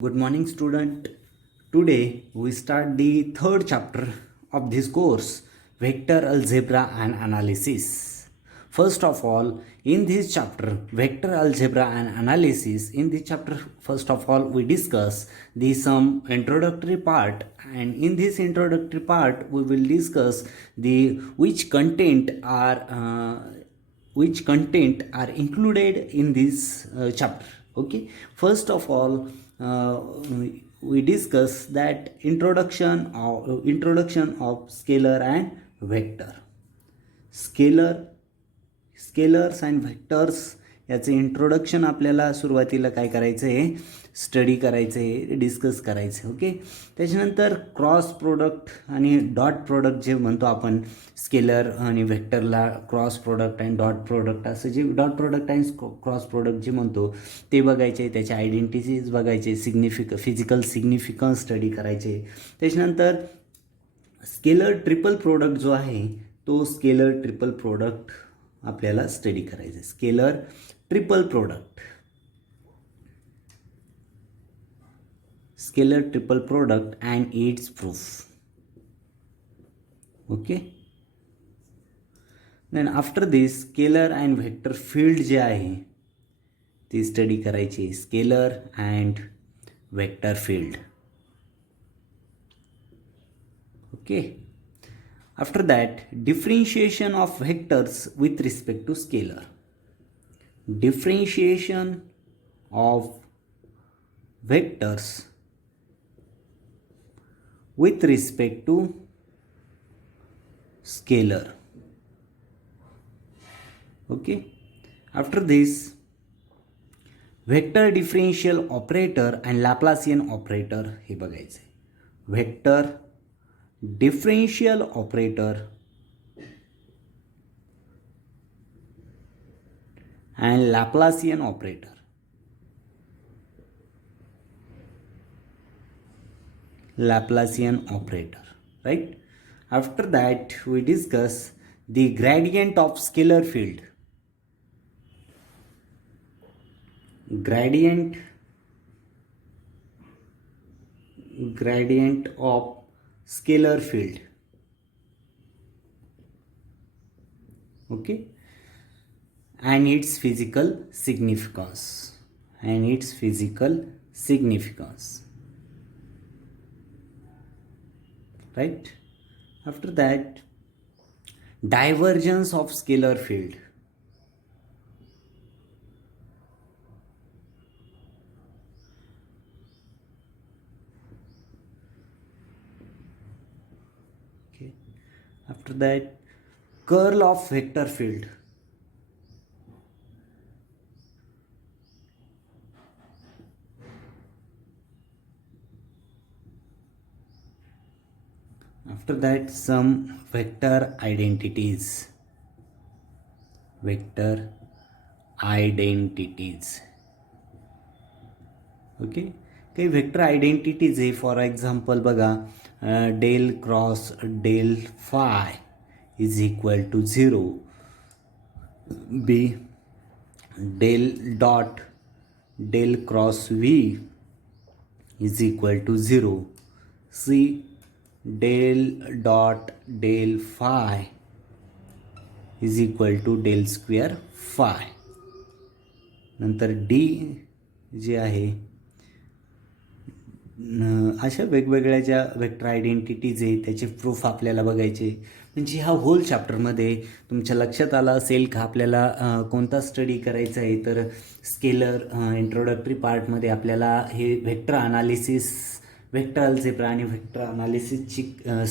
Good morning, student. Today we start the third chapter of this course, Vector Algebra and Analysis. First of all, in this chapter, Vector Algebra and Analysis, in this chapter, first of all, we discuss the some introductory part, and in this introductory part, we will discuss the which content are included in this chapter. Okay, first of all, we discuss that introduction of scalar and vector. Scalars and vectors याचे introduction आपल्याला सुरुवातीला काय करायचं आहे, study करायचं आहे, discuss करायचं आहे. ओके, त्याच्यानंतर क्रॉस प्रोडक्ट आणि डॉट प्रोडक्ट जे म्हणतो आपण, स्केलर आणि व्हेक्टरला क्रॉस प्रोडक्ट आणि डॉट प्रोडक्ट, असं जे डॉट प्रोडक्ट आणि क्रॉस प्रोडक्ट जे म्हणतो ते बघायचे, त्याच्या आयडेंटिटीज बघायचे, फिजिकल सिग्निफिकन्स स्टडी करायचे. त्याच्यानंतर स्केलर ट्रिपल प्रोडक्ट जो आहे तो स्केलर ट्रिपल प्रोडक्ट आपल्याला स्टडी करायचं. Scalar triple product and it's proof. Okay, then after this scalar and vector field जे आहे ती स्टडी करायची. Scalar and vector field. Okay, after that, differentiation of vectors with respect to scalar. Differentiation of vectors with respect to scalar. Okay, after this, vector differential operator and Laplacian operator हे बघायचे. Vector differential operator and Laplacian operator. Right? After that, we discuss the gradient of scalar field. Gradient of scalar field. Okay, and its physical significance. Right? After that, divergence of scalar field. After that, curl of vector field. After that, some vector identities. Okay, काही vector identities आहे. For example बघा, del cross del phi is equal to 0. B del dot del cross V is equal to 0. C del dot del phi is equal to del square phi. नंतर D जे आहे, अशा वेगवेगळ्या ज्या vector identities आहे त्याचे proof आपल्याला बघायचे. म्हणजे ह्या होल चॅप्टरमध्ये तुमच्या लक्षात आलं असेल का आपल्याला कोणता स्टडी करायचा आहे, तर स्केलर इंट्रोडक्टरी पार्टमध्ये आपल्याला हे व्हेक्टर अनालिसिस, व्हेक्टर अल्जेब्रा आणि व्हेक्टर अनालिसिसची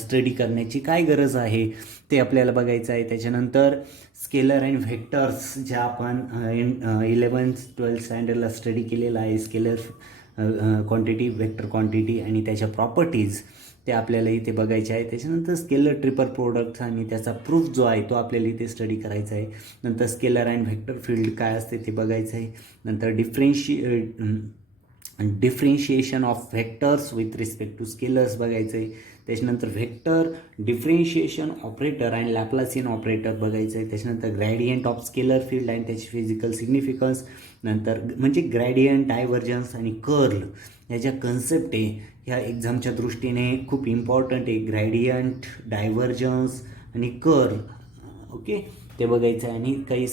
स्टडी करण्याची काय गरज आहे ते आपल्याला बघायचं आहे. त्याच्यानंतर स्केलर अँड व्हेक्टर्स ज्या आपण 11th-12th स्टँडर्डला स्टडी केलेला आहे, स्केलर क्वांटिटी, व्हेक्टर क्वांटिटी आणि त्याच्या प्रॉपर्टीज, ते आपल्याला इथे बघायचे आहे. त्याच्यानंतर स्केलर ट्रिपल प्रोडक्ट आणि त्याचा प्रूफ जो आहे तो आपल्याला इथे स्टडी करायचा आहे. नंतर स्केलर अँड व्हेक्टर फील्ड काय असते ते बघायचं आहे. नंतर differentiation of vectors with respect to scalars बघायचं आहे. त्याच्यानंतर vector differentiation operator and Laplacian operator बघायचं आहे. त्याच्यानंतर gradient of scalar field and त्याची फिजिकल सिग्निफिकन्स. नंतर म्हणजे ग्रॅडियंट, डायव्हर्जन्स आणि कर्ल ह्या ज्या कन्सेप्ट आहे ह्या एक्झामच्या दृष्टीने खूप इम्पॉर्टंट आहे. ग्रॅडियंट, डायव्हर्जन्स आणि कर्ल, ओके, ते बघायचं आहे. आणि काही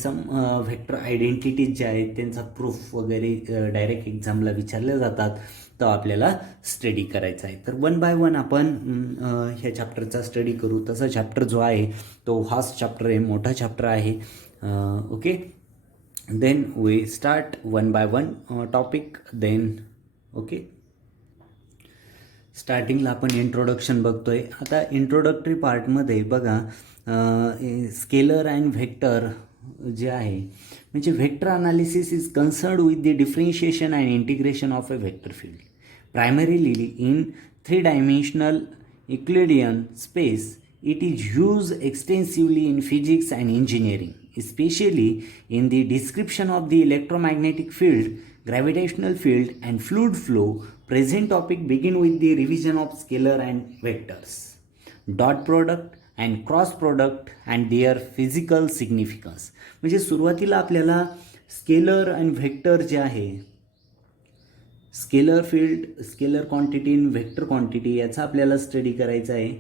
व्हेक्टर आयडेंटिटीज ज्या आहेत त्यांचा प्रूफ वगैरे डायरेक्ट एक्झामला विचारल्या जातात, तर आपल्याला स्टडी करायचा आहे. तर वन बाय वन आपण ह्या चॅप्टरचा स्टडी करू. तसा चॅप्टर जो आहे तो हाच चॅप्टर आहे, मोठा चॅप्टर आहे. Okay, then we start one by one topic. Then okay, स्टार्टिंगला आपण इंट्रोडक्शन बघतोय. आता इंट्रोडक्टरी पार्टमध्ये बघा स्केलर अँड व्हेक्टर जे आहे, म्हणजे vector analysis is concerned with the differentiation and integration of a vector field primarily in 3-dimensional Euclidean space. It is used extensively in physics and engineering, especially in the description of the electromagnetic field, gravitational field, and fluid flow. Present topic begin with the revision of scalar and vectors, dot product and cross product and their physical significance. म्हणजे सुरुवातीला आपल्याला scalar आणि vector जे आहे, scalar field, scalar quantity आणि vector quantity याचा आपल्याला study करायचा आहे.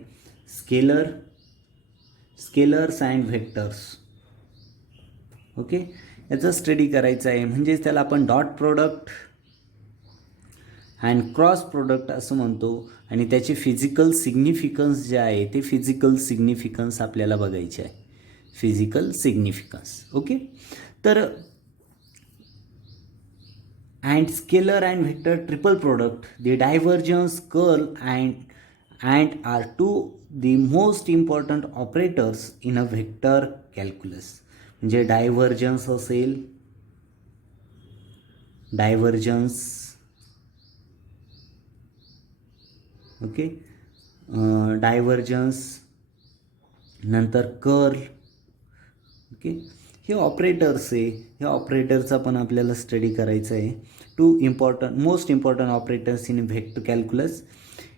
स्केलर्स अँड व्हेक्टर्स, ओके, याचा स्टडी करायचा आहे. म्हणजे त्याला आपण dot product and cross product असं म्हणतो. आणि त्याचे फिजिकल सिग्निफिकन्स जे आहे ते फिजिकल सिग्निफिकन्स आपल्याला बघायचे आहे. Physical significance, okay. तर and scalar and vector triple product, the divergence, curl and are two the most important operators in a vector calculus. म्हणजे डायव्हर्जन्स असेल, डायव्हर्जन्स, ओके, डायव्हर्जन्स नंतर कर्ल, ओके, हे operators आहे. ह्या ऑपरेटरचा पण आपल्याला स्टडी करायचं आहे. Most important operators in vector calculus.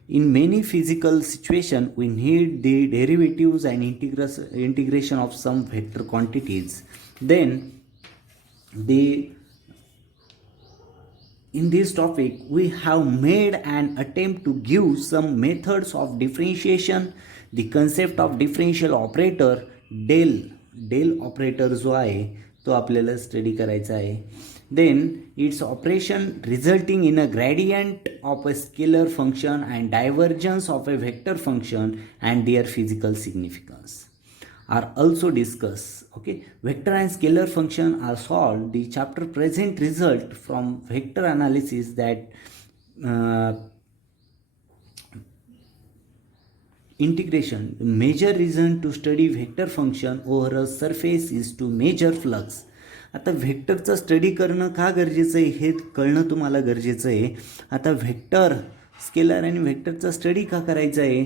In many physical situations, we need the derivatives and integration of some vector quantities. Then, in this topic, we have made an attempt to give some methods of differentiation, the concept of differential operator, del operator जो आहे तो आपल्याला study करायचा आहे. Then its operation resulting in a gradient of a scalar function and divergence of a vector function and their physical significance are also discussed. Okay, vector and scalar function are solved. The chapter present result from vector analysis that integration. The major reason to study vector function over a surface is to measure flux. आता व्हेक्टरचा study करणं का गरजेचं आहे हे कळणं तुम्हाला गरजेचं आहे. आता व्हेक्टर, स्केलर आणि व्हेक्टरचा स्टडी का करायचा आहे,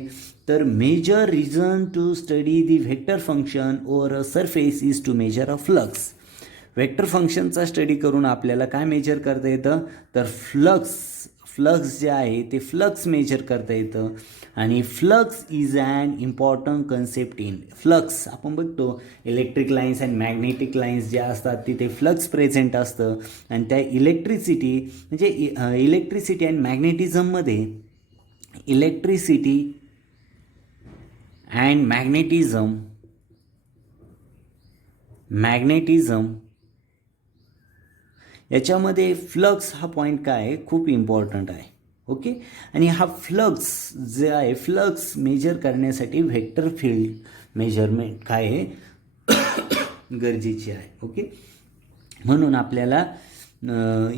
तर major reason to study the vector function over a surface is to measure a flux. Vector फंक्शनचा स्टडी करून आपल्याला काय मेजर करता येतं, तर फ्लक्स जे आहे ते फ्लक्स मेजर करता येतं. आणि flux is an important concept in flux. आपण बघतो electric lines and magnetic lines ज्या असतात तिथे फ्लक्स प्रेझेंट असतं. आणि त्या इलेक्ट्रिसिटी अँड मॅग्नेटिझममध्ये इलेक्ट्रिसिटी अँड मॅग्नेटिझम याच्यामध्ये फ्लक्स हा पॉईंट काय आहे, खूप इम्पॉर्टंट आहे. ओके, आणि हा फ्लक्स जे आहे, फ्लक्स मेजर करण्यासाठी व्हेक्टर फील्ड मेजरमेंट काय आहे गरजेची आहे. ओके, म्हणून आपल्याला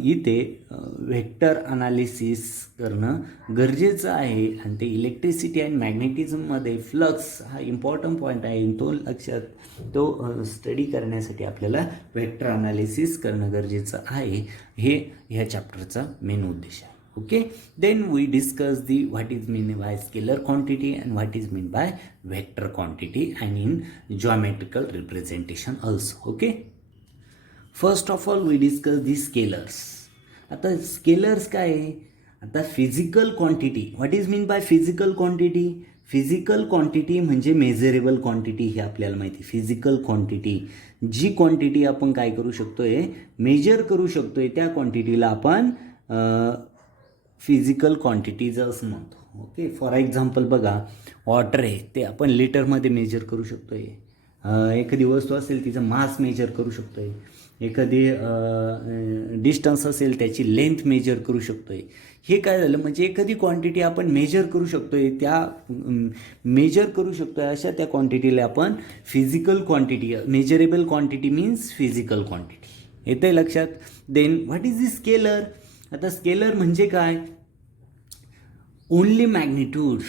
इथे व्हेक्टर अनालिसिस करणं गरजेचं आहे. आणि ते इलेक्ट्रिसिटी अँड मॅग्नेटिझममध्ये फ्लक्स हा इम्पॉर्टंट पॉईंट आहे. तो स्टडी करण्यासाठी आपल्याला व्हेक्टर अनालिसिस करणं गरजेचं आहे. हे ह्या चॅप्टरचा मेन उद्देश आहे. Okay, then we discuss the what is mean by scalar quantity and what is mean by vector quantity and in geometrical representation also. Okay, first of all we discuss the scalars. आता scalars काय आहे? आता physical quantity, what is mean by physical quantity? Physical quantity म्हणजे measurable quantity हे आपल्याला माहिती. Physical quantity, जी quantity आपण काय करू शकतोय, मेजर करू शकतोय, त्या क्वांटिटीला आपण फिजिकल क्वांटिटीज असं म्हणतो. ओके, फॉर एक्झाम्पल बघा, वॉटर आहे ते आपण लिटरमध्ये मेजर करू शकतोय. एखादी वस्तू असेल तिचं मास मेजर करू शकतोय. एखादी डिस्टन्स असेल त्याची लेंथ मेजर करू शकतोय. हे काय झालं म्हणजे एखादी क्वांटिटी आपण मेजर करू शकतोय, त्या मेजर करू शकतोय अशा त्या क्वांटिटीला आपण physical quantity, measurable quantity means physical quantity. येते लक्षात? Then what is the scalar? आता स्केलर म्हणजे काय? Only magnitude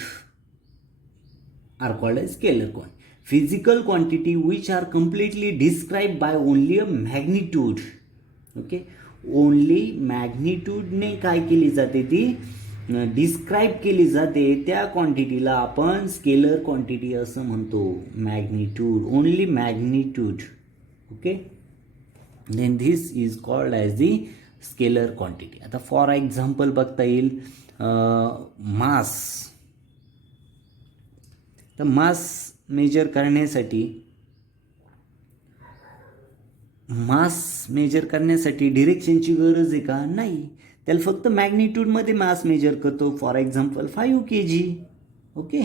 are called as scalar quantity. Physical quantity which are completely described by only a magnitude. Okay, only मॅग्निट्यूडने काय केली जाते, ती डिस्क्राईब केली जाते, त्या क्वांटिटीला आपण स्केलर क्वांटिटी असं म्हणतो. Magnitude, only magnitude. Okay, then this is called as the scalar quantity. आता फॉर एक्झाम्पल बघता येईल मास. तर मास मेजर करण्यासाठी डिरेक्शनची गरज आहे का? नाही. त्याला फक्त मॅग्निट्यूडमध्ये मास मेजर करतो. For example 5 kg. ओके,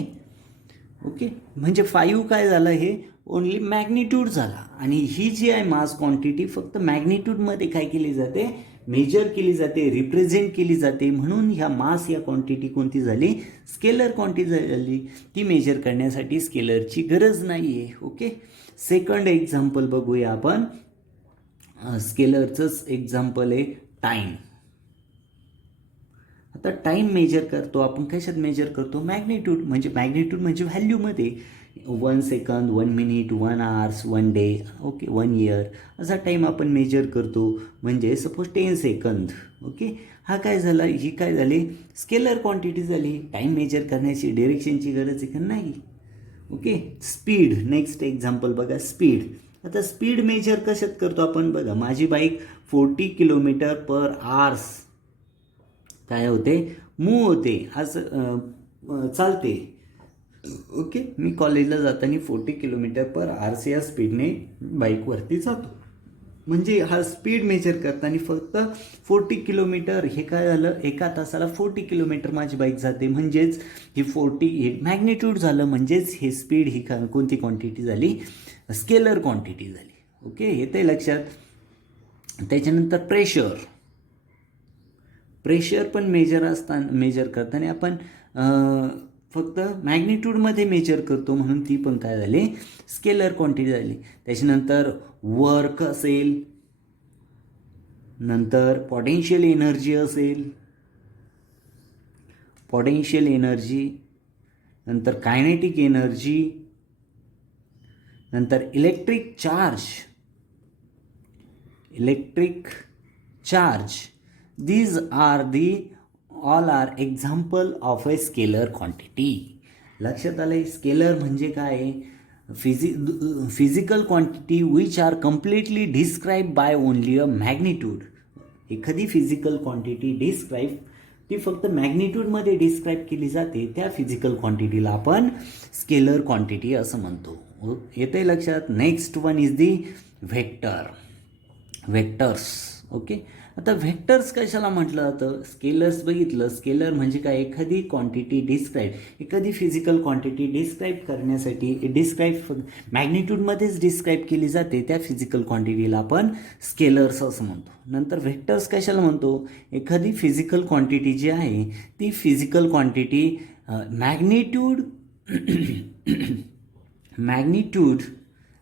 म्हणजे 5 काय झालं, हे ओनली मॅग्निट्यूड झाला. आणि ही जी आहे मास क्वांटिटी फक्त मॅग्निट्यूडमध्ये काय केली जाते, मेजर केली जाते, रिप्रेझेंट केली जाते. म्हणून ह्या मास या क्वांटिटी कोणती झाली, स्केलर क्वांटिटी झाली. ती मेजर करण्यासाठी स्केलरची गरज नाही आहे. ओके, सेकंड एक्झाम्पल बघूया आपण. स्केलरचंच एक्झाम्पल आहे टाईम. आता टाईम मेजर करतो आपण, कशात मेजर करतो? मॅग्निट्यूड म्हणजे व्हॅल्यूमध्ये. 1 second, 1 minute, 1 hours, 1 day, okay, 1 year असा टाईम आपण मेजर करतो. म्हणजे सपोज 10 सेकंद. ओके, हा काय झाला, ही काय झाली, स्केलर क्वांटिटी झाली. टाईम मेजर करण्याची डिरेक्शनची गरज आहे का? नाही. Okay, speed. नेक्स्ट एक्झाम्पल बघा, स्पीड. आता स्पीड मेजर कशात करतो आपण? बघा, माझी बाईक 40 किलोमीटर पर आवर्स काय होते, मूव होते, असं चालते. ओके, मी कॉलेजला जाताना 40 किलोमीटर पर आवर्स या स्पीडने बाईकवरती जातो. म्हणजे हा स्पीड मेजर करताना फक्त 40 किलोमीटर, हे काय झालं, एका तासाला 40 किलोमीटर माझी बाईक जाते. म्हणजेच ही 40 हे मॅग्निट्यूड झालं. म्हणजेच हे स्पीड ही कोणती क्वांटिटी झाली, स्केलर क्वांटिटी झाली. ओके, येते लक्षात? त्याच्यानंतर प्रेशर पण मेजर करताना आपण फक्त मॅग्निट्यूडमध्ये मेजर करतो. म्हणून ती पण काय झाली, स्केलर क्वांटिटी झाली. त्याच्यानंतर वर्क असेल, नंतर पोटेन्शियल एनर्जी असेल, नंतर कायनेटिक एनर्जी, नंतर electric charge. These are all are example of a scalar quantity. लक्षात आलंय? स्केलर म्हणजे काय? Physical quantity which are completely describe by only a magnitude. एखादी फिजिकल क्वांटिटी डिस्क्राईब, ती फक्त मॅग्निट्यूडमध्ये डिस्क्राईब केली जाते, त्या फिजिकल क्वांटिटीला आपण स्केलर क्वांटिटी असं म्हणतो. येते लक्षात? Next one is the vectors. Okay, आता व्हेक्टर्स कशाला म्हटलं जातं? स्केलर्स बघितलं, स्केलर म्हणजे काय, एखादी क्वांटिटी एखादी फिजिकल क्वांटिटी डिस्क्राईब करण्यासाठी मॅग्निट्यूडमध्येच डिस्क्राईब केली जाते, त्या फिजिकल क्वांटिटीला आपण स्केलर्स असं म्हणतो. नंतर व्हेक्टर्स कशाला म्हणतो? एखादी फिजिकल क्वांटिटी जी आहे ती physical quantity magnitude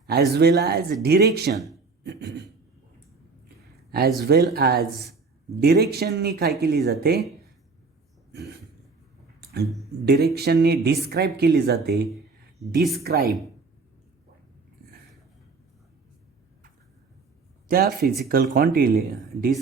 as well as डिरेक्शननी काय केली जाते, डिरेक्शननी डिस्क्राईब केली जाते. त्या physical quantity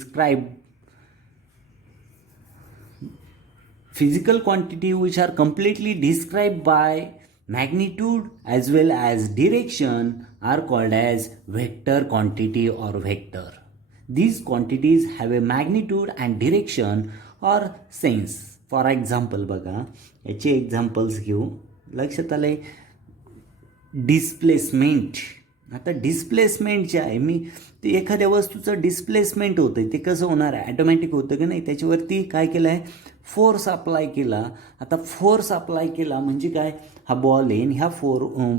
physical quantity which are completely describe by magnitude as well as direction are called as vector quantity or vector. These quantities have a magnitude and direction or sense. For example बघा, याचे examples घेऊ. लक्षात आलंय. Displacement. आता displacement जे आहे, मी ते एखाद्या वस्तूचं डिस्प्लेसमेंट होतं आहे ते कसं होणार आहे, ॲटोमॅटिक होतं की नाही. त्याच्यावरती काय केलं आहे, फोर्स अप्लाय केला. आता फोर्स अप्लाय केला म्हणजे काय, हा बॉल आहे, ह्या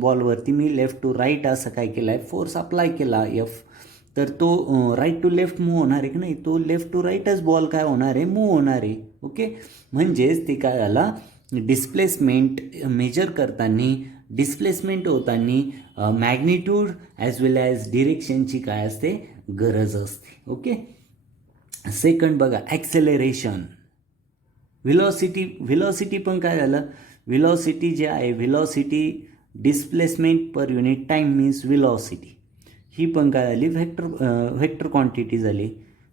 बॉलवरती मी लेफ्ट टू राईट असं काय केलं आहे, फोर्स अप्लाय केला एफ, तर तो राईट टू लेफ्ट मूव्ह होणार आहे की नाही. तो लेफ्ट टू राईटच बॉल काय होणार आहे, मूव्ह होणार आहे. ओके, म्हणजेच ते काय झाला, डिस्प्लेसमेंट मेजर करताना, डिस्प्लेसमेंट होताना मॅग्निट्यूड ॲज वेल ॲज डिरेक्शनची काय असते, गरज असते. ओके. सेकंड बघा, ॲक्सेलरेशन. व्हिलॉसिटी पण काय झालं, व्हिलॉसिटी जे आहे, velocity displacement per unit time means velocity, ही पण काय झाली, व्हेक्टर क्वांटिटी झाली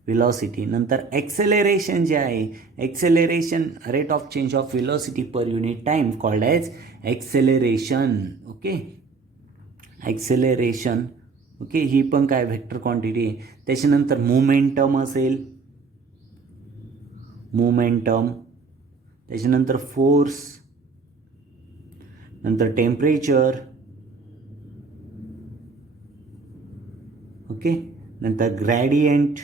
व्हिलॉसिटी. नंतर ॲक्सेलरेशन जे आहे, acceleration rate of change of velocity per unit time called as acceleration. Okay, acceleration. Okay, ही पण काय व्हेक्टर क्वांटिटी आहे. त्याच्यानंतर मोमेंटम असेल, मोमेंटम. त्याच्यानंतर फोर्स, नंतर टेम्परेचर. ओके, नंतर gradient.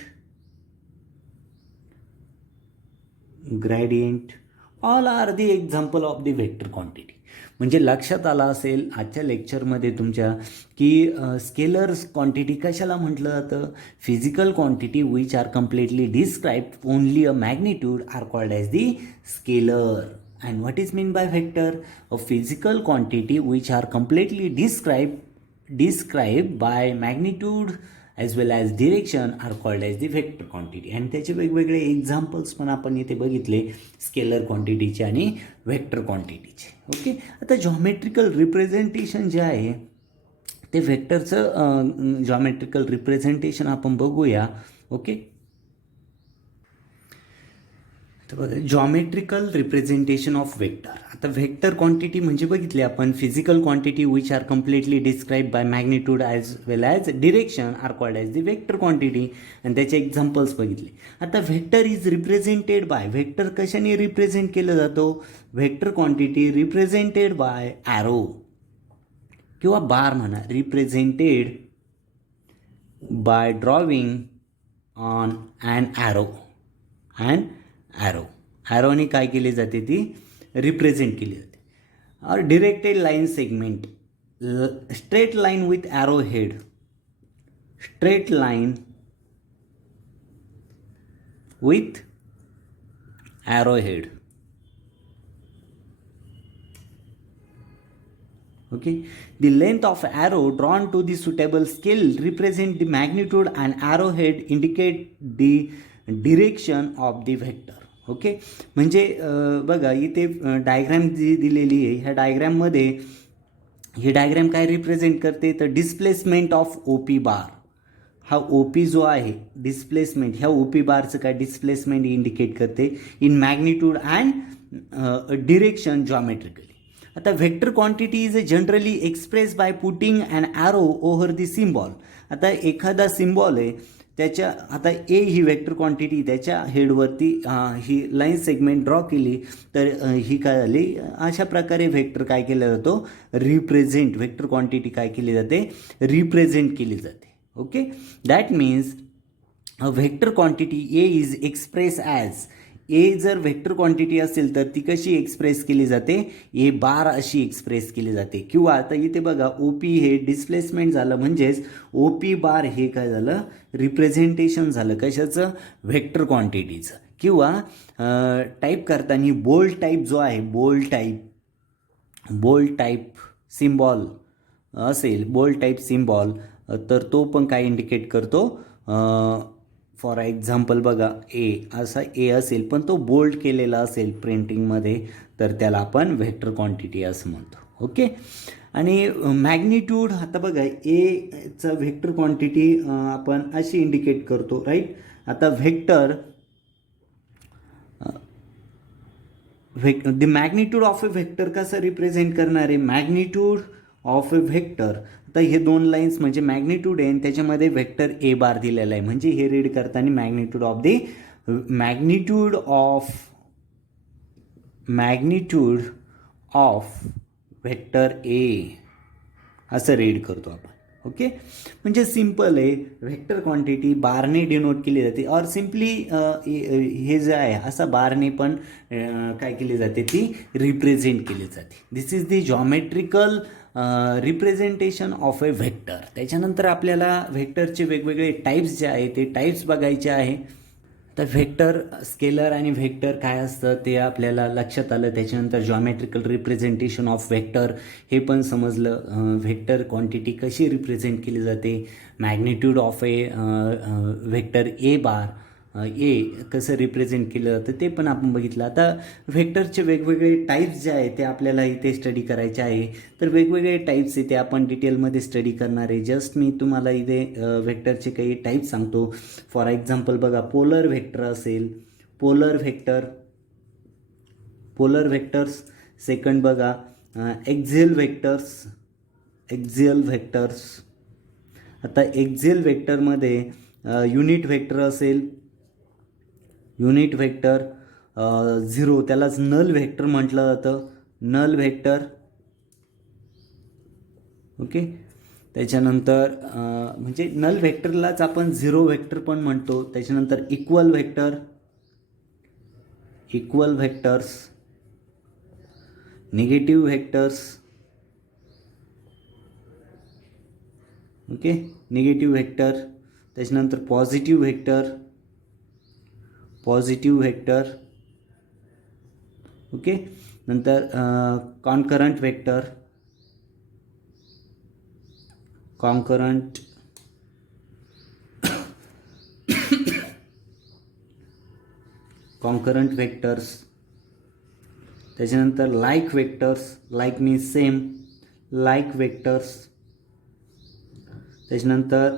All are the example of the vector quantity. म्हणजे लक्षात आलं असेल आजच्या लेक्चरमध्ये तुमच्या की स्केलर क्वांटिटी कशाला म्हटलं जातं, physical quantity which are completely describe only a magnitude are called as the scalar. And what is mean by vector, a physical quantity which are completely describe by magnitude as well as direction are called as the vector quantity. आणि त्याचे वेगवेगळे examples पण आपण इथे बघितले, scalar क्वांटिटीचे आणि vector क्वांटिटीचे. Okay, आता geometrical representation जे आहे ते व्हेक्टरचं जॉमेट्रिकल रिप्रेझेंटेशन आपण बघूया. ओके, तर बघा, जॉमेट्रिकल रिप्रेझेंटेशन ऑफ व्हेक्टर. आता व्हेक्टर क्वांटिटी म्हणजे बघितले आपण, physical quantity which are completely describe by magnitude as well as direction are called as the vector quantity. आणि त्याचे एक्झाम्पल्स बघितले. आता vector is represented by, vector कशाने रिप्रेझेंट केलं जातो, vector quantity represented by arrow किंवा बार म्हणा, represented by drawing on an arrow. ॲरोने काय केली जाते, ती रिप्रेझेंट केली जाते. और directed line segment, straight line with arrow head, straight line with arrow head. Okay, the length of arrow drawn to the suitable scale represent the magnitude and arrowhead indicate the direction of the vector. Okay, म्हणजे बघा इथे diagram जी दिलेली आहे, ह्या डायग्रॅममध्ये ही diagram काय represent करते, तर displacement of O P bar. हा ओ पी जो आहे डिस्प्लेसमेंट, ह्या ओ पी बारचं काय डिस्प्लेसमेंट इंडिकेट करते इन मॅग्निट्यूड अँड डिरेक्शन जॉमेट्रिकली. आता vector quantity is generally express by putting and arrow over the symbol. आता एखादा सिम्बॉल आहे त्याच्या, आता ए ही व्हेक्टर क्वांटिटी, त्याच्या हेडवरती ही लाईन सेगमेंट ड्रॉ केली तर ही काय झाली, अशा प्रकारे व्हेक्टर काय केला जातो, रिप्रेझेंट, व्हेक्टर क्वांटिटी काय केली जाते, रिप्रेझेंट केली जाते. Okay, that means a vector quantity A is express as, A जर व्हेक्टर क्वांटिटी असेल तर ती कशी एक्सप्रेस केली जाते, ए बार अशी एक्सप्रेस केली जाते. किंवा आता इथे बघा ओ पी हे डिस्प्लेसमेंट झालं, म्हणजेच ओ पी बार हे काय झालं, रिप्रेझेंटेशन झालं कशाचं, व्हेक्टर क्वांटिटीचं. किंवा टाईप करताना बोल्ड टाईप जो आहे, बोल्ड टाईप सिम्बॉल असेल, बोल्ड टाईप सिम्बॉल, तर तो पण काय इंडिकेट करतो, फॉर एक्झाम्पल बघा ए, असा ए असेल पण तो बोल्ड केलेला असेल प्रिंटिंगमध्ये, तर त्याला आपण व्हेक्टर क्वांटिटी असं म्हणतो. ओके, आणि मॅग्निट्यूड, आता बघा एचं व्हेक्टर क्वांटिटी आपण अशी इंडिकेट करतो, राईट. आता vector the magnitude of a vector कसं रिप्रेझेंट करणार आहे, मॅग्निट्यूड ऑफ अ व्हेक्टर. आता हे 2 लाईन्स म्हणजे मॅग्निट्यूड आहे आणि त्याच्यामध्ये व्हेक्टर ए बार दिलेला आहे, म्हणजे हे रीड करताना मॅग्निट्यूड ऑफ व्हेक्टर ए असं रीड करतो आपण. ओके, म्हणजे सिम्पल आहे. व्हेक्टर क्वांटिटी बारने डिनोट केली जाते और सिम्पली हे जे आहे असं बारने पण काय केली जाते, ती रिप्रेझेंट केली जाते. This is the geometrical representation of a vector. त्याच्यानंतर आपल्याला व्हेक्टरचे वेगवेगळे टाईप्स जे आहे ते टाईप्स बघायचे आहे. तर व्हेक्टर स्केलर आणि व्हेक्टर काय असतं ते आपल्याला लक्षात आलं. त्याच्यानंतर जॉमेट्रिकल रिप्रेझेंटेशन ऑफ व्हेक्टर हे पण समजलं. व्हेक्टर क्वांटिटी कशी रिप्रेझेंट केली जाते, magnitude of a vector A bar A कसं रिप्रेझेंट केलं जातं ते पण आपण बघितलं. आता व्हेक्टरचे वेगवेगळे टाईप्स जे आहे ते आपल्याला इथे स्टडी करायचे आहे. तर वेगवेगळे टाईप्स आहे ते आपण डिटेलमध्ये स्टडी करणार आहे. जस्ट मी तुम्हाला इथे व्हेक्टरचे काही टाईप्स सांगतो. फॉर एक्झाम्पल बघा, पोलर व्हेक्टर असेल, पोलर व्हेक्टर्स. सेकंड बघा एक्झियल व्हेक्टर्स. आता एक्झियल व्हेक्टरमध्ये युनिट व्हेक्टर असेल, युनिट व्हेक्टर 0 त्यालाच नल व्हेक्टर म्हटलं जातं, नल व्हेक्टर. ओके, त्याच्यानंतर म्हणजे नल व्हेक्टरलाच आपण 0 व्हेक्टर पण म्हणतो. त्याच्यानंतर equal vectors, negative vectors. Okay, negative vector. त्याच्यानंतर पॉझिटिव्ह व्हेक्टर. ओके, नंतर कॉन्करंट व्हेक्टर, कॉन्करंट व्हेक्टर्स. त्याच्यानंतर like vectors, like means same, like vectors. त्याच्यानंतर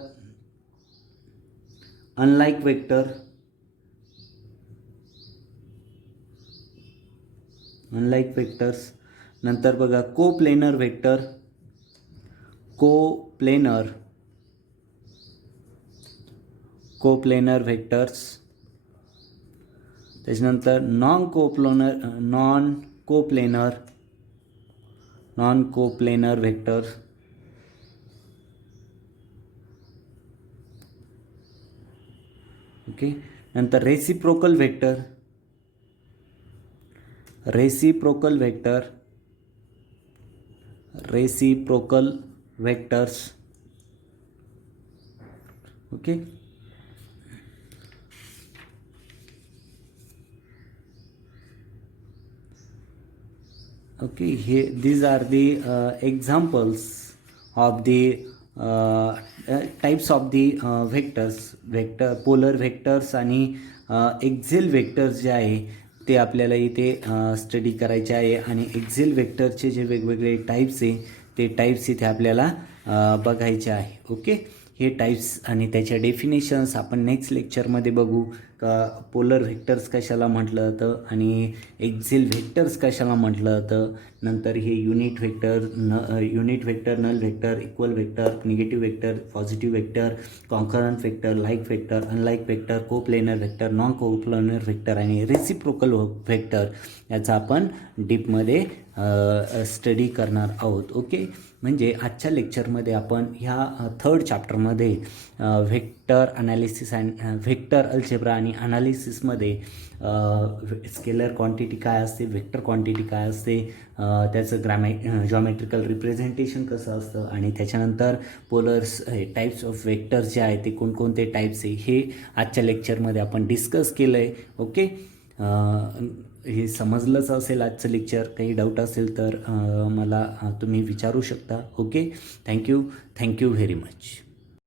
अनलाईक व्हेक्टर, अनलाईक व्हेक्टर्स. नंतर बघा कोप्लेनर व्हेक्टर, कोप्लेनर व्हेक्टर्स. त्याच्यानंतर नॉन कोप्लेनर व्हेक्टर. ओके, नंतर reciprocal vectors. Okay, okay, here these are the examples of the types of the vectors. Polar vectors आणि axial vectors जे आहे ते आपल्याला इथे स्टडी करायचे आहे. आणि एक्झियल व्हेक्टरचे जे वेगवेगळे टाईप्स आहे ते टाईप्स इथे आपल्याला बघायचे आहे. ओके, हे टाईप्स आणि त्याच्या डेफिनेशन्स आपण नेक्स्ट लेक्चरमध्ये बघू. का पोलर व्हेक्टर्स कशाला म्हटलं जातं आणि एक्झियल व्हेक्टर्स कशाला म्हटलं जातं. नंतर हे unit vector, null vector, equal vector, negative vector, positive vector, concurrent vector, like vector, unlike vector, coplanar vector, non coplanar vector आणि रेसिप्रोकल व्हेक्टर याचा आपण डीपमध्ये स्टडी करणार आहोत. ओके, म्हणजे आजच्या लेक्चरमध्ये आपण ह्या 3rd चॅप्टरमध्ये vector analysis and vector algebra आणि अनालिसिसमध्ये स्केलर क्वांटिटी काय असते, व्हेक्टर क्वांटिटी काय असते, त्याचं जॉमेट्रिकल रिप्रेझेंटेशन कसं असतं आणि त्याच्यानंतर पोलर्स टाईप्स ऑफ व्हेक्टर्स जे आहे ते कोणकोणते टाईप्स आहे हे आजच्या लेक्चरमध्ये आपण डिस्कस केलं आहे. ओके, हे समजलंच असेल आजचं लेक्चर. काही डाऊट असेल तर मला तुम्ही विचारू शकता. Okay, thank you very much.